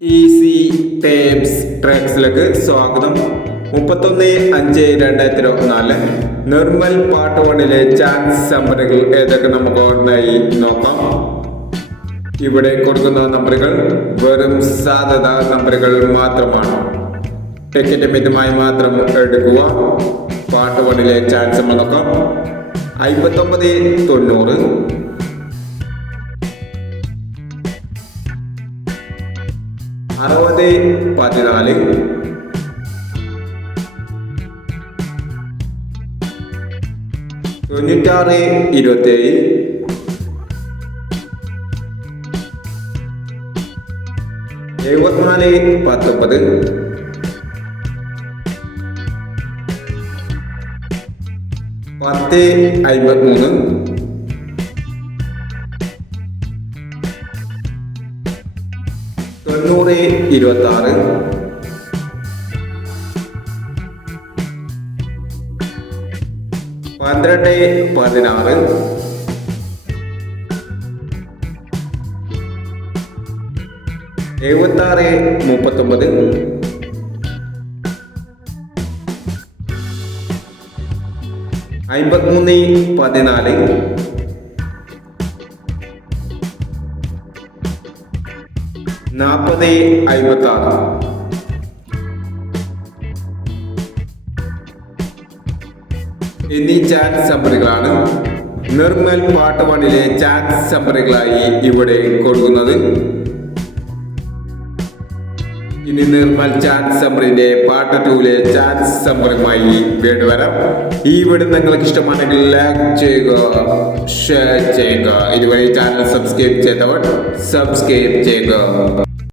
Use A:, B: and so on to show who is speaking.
A: Easy tapes ട്രാക്സിലേക്ക് സ്വാഗതം. മുപ്പത്തൊന്ന് അഞ്ച് രണ്ടായിരത്തി ഇരുപത്തിനാല്. നിർമ്മൽ പാട്ട് വണ്ണിലെ ചാൻസ് നമ്പറുകൾ ഏതൊക്കെ നമുക്ക് ഓർമ്മയായി നോക്കാം. ഇവിടെ കൊടുക്കുന്ന നമ്പറുകൾ വെറും സാധ്യത നമ്പറുകൾ മാത്രമാണ്. ടിക്കറ്റ് മിതമായി മാത്രം എടുക്കുക. പാട്ട് വണ്ണിലെ ചാൻസ് നമ്മൾ നോക്കാം. അമ്പത്തൊമ്പത് തൊണ്ണൂറ്. അറുപത് പതിനാല് തൊണ്ണൂറ്റാറ് ഇരുപത്തേഴ്. എഴുപത്തിനാല് പത്തൊമ്പത്. പത്ത് അമ്പത്തിമൂന്ന് തൊണ്ണൂറ് ഇരുപത്തി ആറ് പന്ത്രണ്ട് പതിനാറ്. എഴുപത്തി ആറ് മുപ്പത്തൊമ്പത്. അമ്പത്തിമൂന്ന് പതിനാല്. നാൽപ്പത് അമ്പത്തി ആറ് എന്നീ ചാറ്റ് നമ്പറുകളാണ് നിർമ്മൽ പാട്ട് വണ്ണിലെ ചാറ്റ് നമ്പറുകളായി ഇവിടെ കൊടുക്കുന്നത്. ഇനി നിർമ്മൽ ചാറ്റ് സമ്മറിന്റെ പാട്ട് ടൂലെ ചാറ്റ് സമ്മറുമായി വീണ്ടും വരാം. ഈ വീഡിയോ നിങ്ങൾക്ക് ഇഷ്ടമാണെങ്കിൽ ലൈക്ക് ചെയ്യുക ഷെയർ ചെയ്യുക. ഇതുവരെ ചാനൽ സബ്സ്ക്രൈബ് ചെയ്തവർ സബ്സ്ക്രൈബ് ചെയ്യുക.